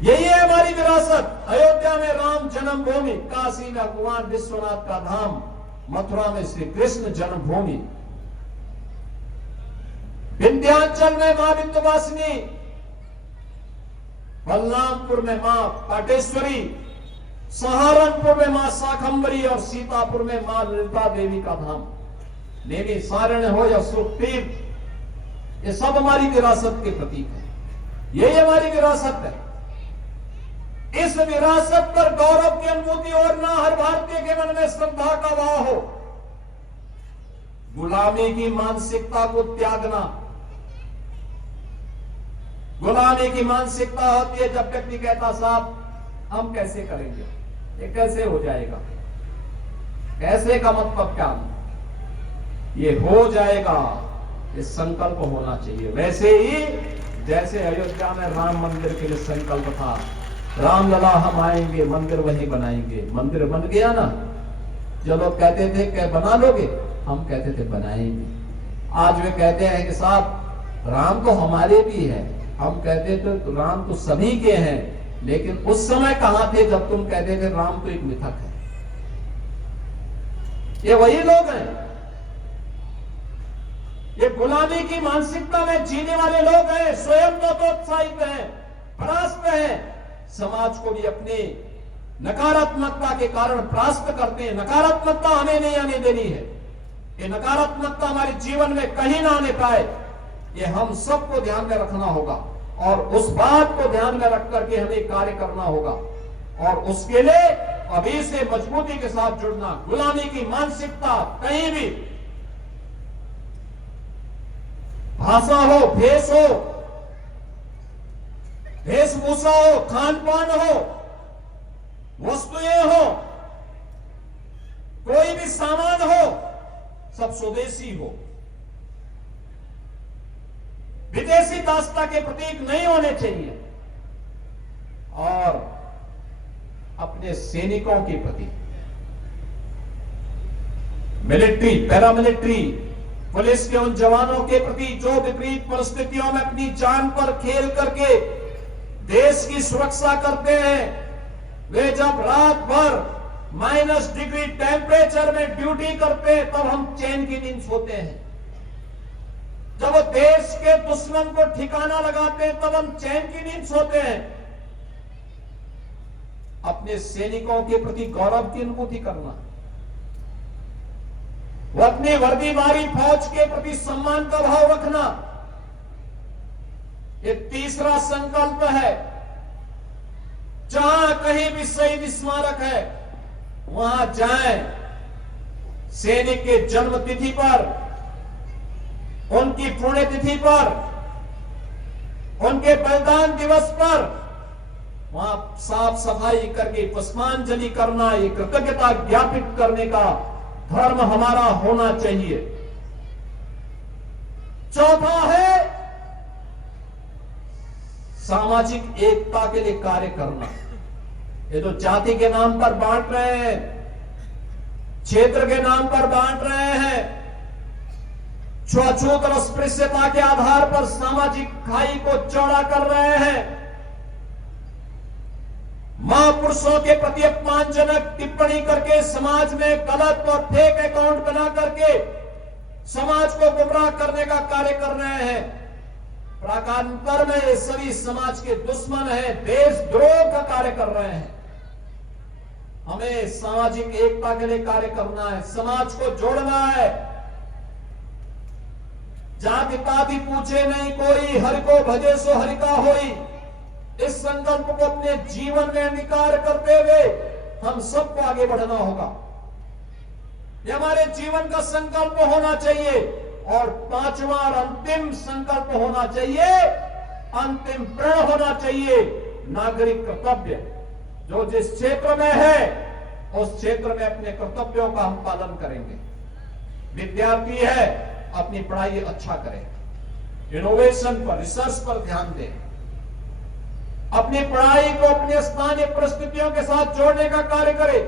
यही है हमारी विरासत। अयोध्या में राम जन्मभूमि, काशी में भगवान विश्वनाथ का धाम, मथुरा में श्री कृष्ण जन्मभूमि, विंध्याचल में मां विंध्यवासिनी, बलरामपुर में मां पाटेश्वरी, सहारनपुर में मां शाकंभरी और सीतापुर में मां ललिता देवी का धाम। नेमी सारण्य हो या सुखतीर्थ, ये सब हमारी विरासत के प्रतीक है। यही हमारी विरासत है। इस विरासत पर गौरव की अनुभूति और ना हर भारतीय के मन में श्रद्धा का भाव हो। गुलामी की मानसिकता को त्यागना। गुलामी की मानसिकता होती है जब व्यक्ति कहता साहब हम कैसे करेंगे, ये कैसे हो जाएगा, कैसे का मतलब क्या, ये हो जाएगा, ये संकल्प होना चाहिए। वैसे ही जैसे अयोध्या में राम मंदिर के लिए संकल्प था, रामलला हम आएंगे, मंदिर वहीं बनाएंगे, मंदिर बन गया ना। जो लोग कहते थे क्या बना लोगे, हम कहते थे बनाएंगे। आज वे कहते हैं कि साहब राम तो हमारे भी है, हम कहते थे तो राम तो सभी के हैं, लेकिन उस समय कहां थे जब तुम कहते थे राम तो एक मिथक है। ये वही लोग हैं, ये गुलामी की मानसिकता में जीने वाले लोग हैं, स्वयं तो उत्साहित हैं, परास्त हैं, समाज को भी अपनी नकारात्मकता के कारण परास्त करते हैं। नकारात्मकता हमें नहीं आने देनी है। ये नकारात्मकता हमारे जीवन में कहीं ना आने पाए, ये हम सबको ध्यान में रखना होगा और उस बात को ध्यान में रख करके हमें कार्य करना होगा। और उसके लिए अभी से मजबूती के साथ जुड़ना। गुलामी की मानसिकता कहीं भी, भाषा हो, भेष हो, वेशभूषा हो, खान पान हो, वस्तुएं हो, कोई भी सामान हो, सब स्वदेशी हो, विदेशी दास्ता के प्रतीक नहीं होने चाहिए। और अपने सैनिकों के प्रति, मिलिट्री, पैरामिलिट्री, पुलिस के उन जवानों के प्रति जो विपरीत परिस्थितियों में अपनी जान पर खेल करके देश की सुरक्षा करते हैं, वे जब रात भर -डिग्री टेम्परेचर में ड्यूटी करते हैं तब हम चैन की नींद सोते हैं। जब वो देश के दुश्मन को ठिकाना लगाते हैं तब हम चैन की नींद सोते हैं। अपने सैनिकों के प्रति गौरव की अनुभूति करना, वो अपनी वर्दीधारी फौज के प्रति सम्मान का भाव रखना, ये तीसरा संकल्प है। जहां कहीं भी शहीद स्मारक है वहां जाएं, सैनिक के जन्म तिथि पर, उनकी पुण्यतिथि पर, उनके बलिदान दिवस पर वहां साफ सफाई करके पुष्पांजलि करना, ये कृतज्ञता ज्ञापित करने का धर्म हमारा होना चाहिए। चौथा है सामाजिक एकता के लिए कार्य करना। ये तो जाति के नाम पर बांट रहे हैं, क्षेत्र के नाम पर बांट रहे हैं, छुआछूत और अस्पृश्यता के आधार पर सामाजिक खाई को चौड़ा कर रहे हैं, महापुरुषों के प्रति अपमानजनक टिप्पणी करके समाज में गलत और फेक अकाउंट बना करके समाज को गुमराह करने का कार्य कर रहे हैं। प्राकांतर में ये सभी समाज के दुश्मन हैं, देशद्रोह का कार्य कर रहे हैं। हमें सामाजिक एकता के लिए कार्य करना है, समाज को जोड़ना है। जाति पाति पूछे नहीं कोई, हरि को भजे सो हरि का होई। इस संकल्प को अपने जीवन में अंगीकार करते हुए हम सबको आगे बढ़ना होगा। यह हमारे जीवन का संकल्प होना चाहिए। और पांचवा और अंतिम संकल्प होना चाहिए, अंतिम प्रण होना चाहिए, नागरिक कर्तव्य। जो जिस क्षेत्र में है उस क्षेत्र में अपने कर्तव्यों का हम पालन करेंगे। विद्यार्थी है, अपनी पढ़ाई अच्छा करें, इनोवेशन पर, रिसर्च पर ध्यान दें, अपनी पढ़ाई को अपने स्थानीय परिस्थितियों के साथ जोड़ने का कार्य करे।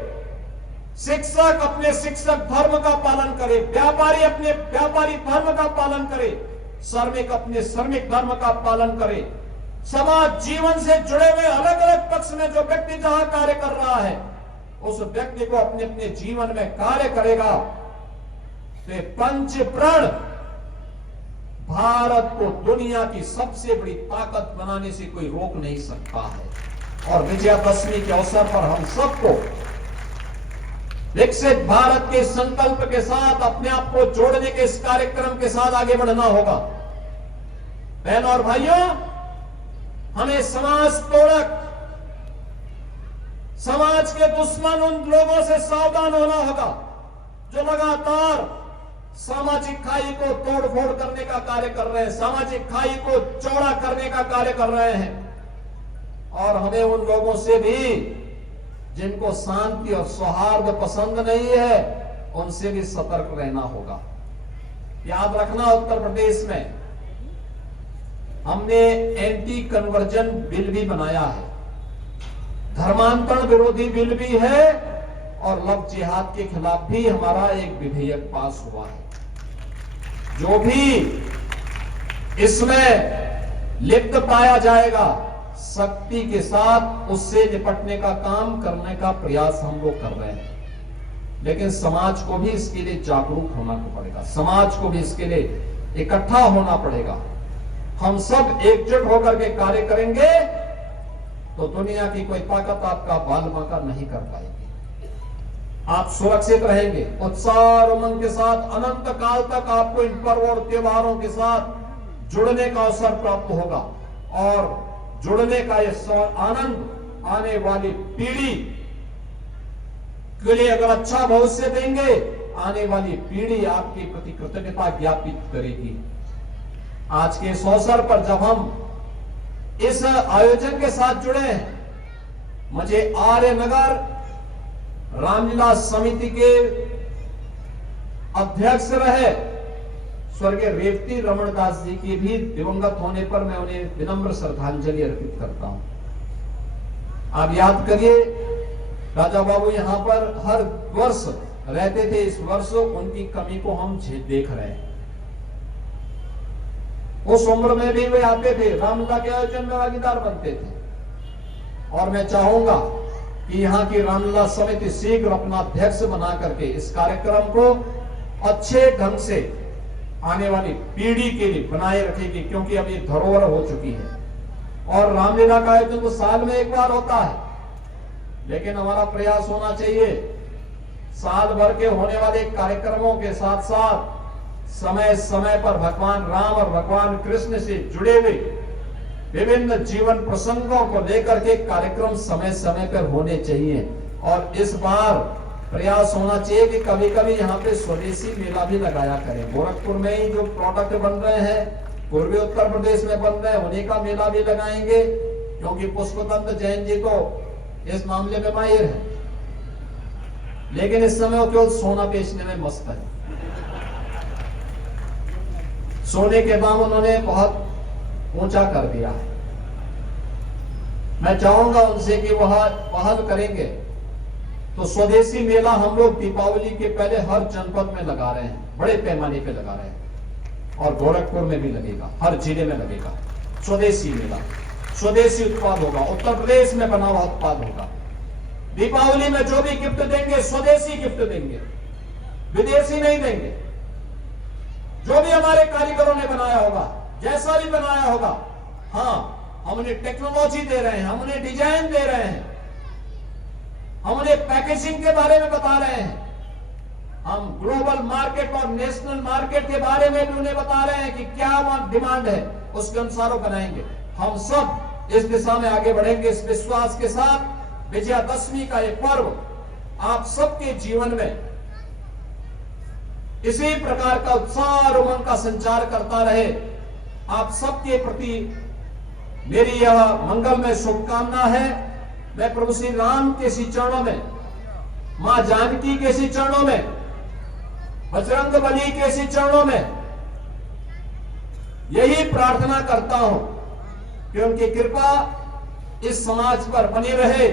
शिक्षक अपने शिक्षक धर्म का पालन करे, व्यापारी अपने व्यापारी धर्म का पालन करे, श्रमिक अपने श्रमिक धर्म का पालन करे। समाज जीवन से जुड़े हुए अलग अलग पक्ष में जो व्यक्ति जहां कार्य कर रहा है उस व्यक्ति को अपने अपने जीवन में कार्य करेगा तो पंच प्रण भारत को दुनिया की सबसे बड़ी ताकत बनाने से कोई रोक नहीं सकता है। और विजयादशमी के अवसर पर हम सबको विकसित भारत के संकल्प के साथ अपने आप को जोड़ने के इस कार्यक्रम के साथ आगे बढ़ना होगा। बहनों और भाइयों, हमें समाज तोड़क, समाज के दुश्मन उन लोगों से सावधान होना होगा जो लगातार सामाजिक खाई को तोड़फोड़ करने का कार्य कर रहे हैं, सामाजिक खाई को चौड़ा करने का कार्य कर रहे हैं। और हमें उन लोगों से भी जिनको शांति और सौहार्द पसंद नहीं है, उनसे भी सतर्क रहना होगा। याद रखना, उत्तर प्रदेश में हमने एंटी कन्वर्जन बिल भी बनाया है, धर्मांतरण विरोधी बिल भी है और लव जिहाद के खिलाफ भी हमारा एक विधेयक पास हुआ है। जो भी इसमें लिप्त पाया जाएगा, सख्ती के साथ उससे निपटने का काम करने का प्रयास हम लोग कर रहे हैं। लेकिन समाज को भी इसके लिए जागरूक होना पड़ेगा, समाज को भी इसके लिए इकट्ठा होना पड़ेगा। हम सब एकजुट होकर के कार्य करेंगे तो दुनिया की कोई ताकत आपका बाल बांका नहीं कर पाएगी। आप सुरक्षित रहेंगे, उत्साह और उमंग के साथ अनंत काल तक आपको इन पर्व और त्योहारों के साथ जुड़ने का अवसर प्राप्त होगा। और जुड़ने का यह आनंद आने वाली पीढ़ी के लिए अगर अच्छा भविष्य देंगे, आने वाली पीढ़ी आपके प्रति कृतज्ञता ज्ञापित करेगी। आज के इस अवसर पर जब हम इस आयोजन के साथ जुड़े हैं, मुझे आर्यनगर रामलीला समिति के अध्यक्ष रहे स्वर्गीय रेवती रमण दास जी की भी दिवंगत होने पर मैं उन्हें विनम्र श्रद्धांजलि अर्पित करता हूं। आप याद करिए, राजा बाबू यहां पर हर वर्ष रहते थे, इस वर्ष उनकी कमी को हम देख रहे हैं। उस उम्र में भी वे आते थे, रामलीला के आयोजन में भागीदार बनते थे। और मैं चाहूंगा कि यहाँ की रामलीला समिति शीघ्र अपना अध्यक्ष बना करके इस कार्यक्रम को अच्छे ढंग से आने वाली पीढ़ी के लिए बनाए रखेगी, क्योंकि अब ये धरोहर हो चुकी है। और रामलीला का आयोजन तो साल में एक बार होता है, लेकिन हमारा प्रयास होना चाहिए साल भर के होने वाले कार्यक्रमों के साथ साथ समय समय पर भगवान राम और भगवान कृष्ण से जुड़े हुए विभिन्न जीवन प्रसंगों को लेकर के कार्यक्रम समय समय पर होने चाहिए। और इस बार प्रयास होना चाहिए कि कभी कभी यहाँ पे स्वदेशी मेला भी लगाया करें। गोरखपुर में ही जो प्रोडक्ट बन रहे हैं, पूर्वी उत्तर प्रदेश में बन रहे हैं, उन्हीं का मेला भी लगाएंगे, क्योंकि पुष्पदंत जैन जी तो इस मामले में माहिर है। लेकिन इस समय वो केवल सोना बेचने में मस्त है। सोने के दाम उन्होंने बहुत ऊंचा कर दिया है। मैं चाहूंगा उनसे कि वह पहल करेंगे तो स्वदेशी मेला हम लोग दीपावली के पहले हर जनपद में लगा रहे हैं, बड़े पैमाने पे लगा रहे हैं। और गोरखपुर में भी लगेगा, हर जिले में लगेगा स्वदेशी मेला। स्वदेशी उत्पाद होगा, उत्तर प्रदेश में बना हुआ उत्पाद होगा। दीपावली में जो भी गिफ्ट देंगे स्वदेशी गिफ्ट देंगे, विदेशी नहीं देंगे। जो भी हमारे कारीगरों ने बनाया होगा, जैसा भी बनाया होगा, हाँ, हम उन्हें टेक्नोलॉजी दे रहे हैं, हम उन्हें डिजाइन दे रहे हैं, हम उन्हें पैकेजिंग के बारे में बता रहे हैं, हम ग्लोबल मार्केट और नेशनल मार्केट के बारे में भी उन्हें बता रहे हैं कि क्या वहां डिमांड है, उसके अनुसार वो बनाएंगे। हम सब इस दिशा में आगे बढ़ेंगे इस विश्वास के साथ। विजयादशमी का ये पर्व आप सबके जीवन में इसी प्रकार का उत्साह और उमंग का संचार करता रहे। आप सबके प्रति मेरी यह मंगलमय शुभकामना है। मैं प्रभु श्री राम के श्री चरणों में, मां जानकी के श्री चरणों में, बजरंग बली के श्री चरणों में यही प्रार्थना करता हूं कि उनकी कृपा इस समाज पर बनी रहे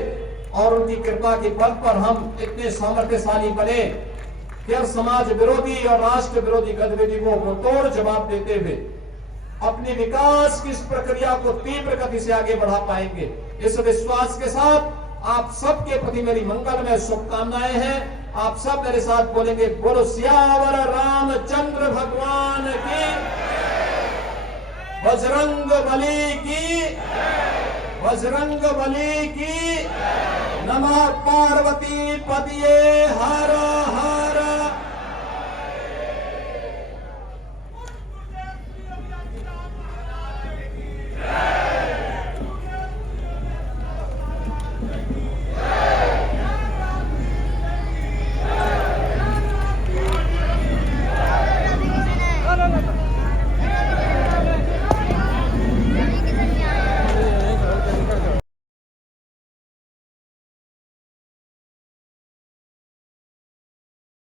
और उनकी कृपा के बल पर हम इतने सामर्थ्यशाली बने कि हर समाज विरोधी और राष्ट्र विरोधी गतिविधि को तोड़ जवाब देते हुए अपनी विकास की इस प्रक्रिया को तीव्र गति से आगे बढ़ा पाएंगे। इस विश्वास के साथ आप सबके प्रति मेरी मंगलमय शुभकामनाएं हैं। आप सब मेरे साथ बोलेंगे, बोलो सियावर रामचंद्र भगवान की, बजरंग बली की, बजरंग बली की, नमः पार्वती पतिये हर